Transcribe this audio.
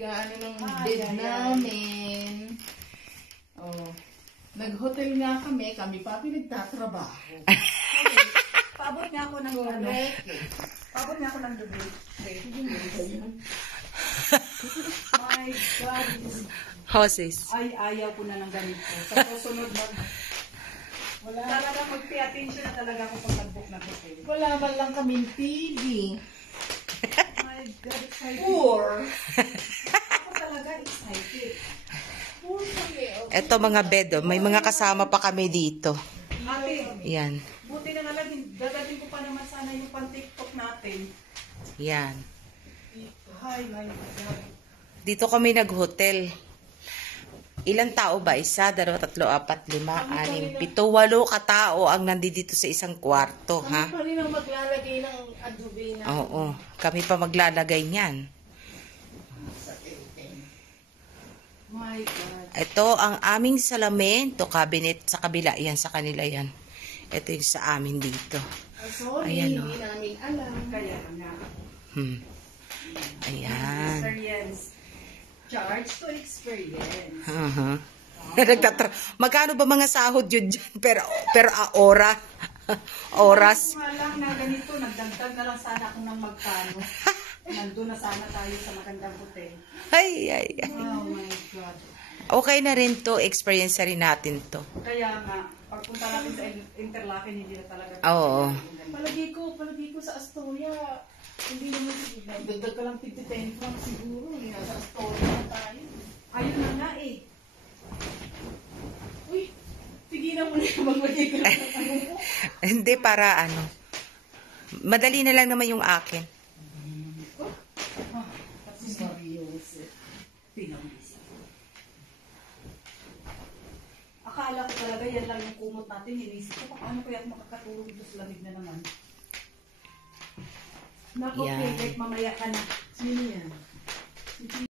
Gaano ng bed namin. Oh. Nag-hotel nga kami pa pinagtatrabaho. Paabot nga ako ng Correct. Paabot nga ako ng gabi. My God. Houses. Ay, ayaw ko na ng ganito. Sa susunod wala. Talaga mag-pay attention na talaga ako pag nag-book ng hotel. Wala man lang kaming TV. My God, excited. Or, Ako talaga excited. Ito mga bed, oh. May mga kasama pa kami dito. Ate, Yan. buti na nga lang, dadating ko pa naman sana yung pan-TikTok natin. Yan. Hi, my God. Dito kami nag-hotel. Ilang tao ba? Isa, dalawa, tatlo, apat, lima, anim, pito, 8 katao ang nandito sa isang kwarto, ha? kami pa rin ang maglalagay ng adobe na Oo. Kami pa maglalagay niyan. sa tent. My God. Ito ang aming salamin. Ito cabinet sa kabila. Yan sa kanila yan. Ito yung sa amin dito. Sorry, Ayan, hindi namin alam. Kaya nga. Ayan. Experience. Charge to experience. Magkano ba mga sahod yun dyan? Per ora? Oras? Kung lang na ganito, nagdagdag na lang sana ako ng magkano. Nandun na sana tayo sa magandang hotel. Ay. Oh my God. Okay na rin to. Experience na rin natin to. Kaya nga, pagpunta natin sa Interlaken, hindi na talaga. Oo. Palagi ko sa Astoria. Hindi naman dagdag ka lang 50-10 lang siguro. Nasa Astoria na tayo. Ayun na nga eh. Uy, tigilan mo na yung maglagay ka lang ng ano mo. Hindi para ano. Madali na lang naman yung akin. Seryoso. Pinamisi. Akala ko talaga yan lang yung kumot natin. Inisip ko, paano kaya makakatulog ito sa lamig na naman? Naku, Yan. Kate, mamaya ka na. Sino yan?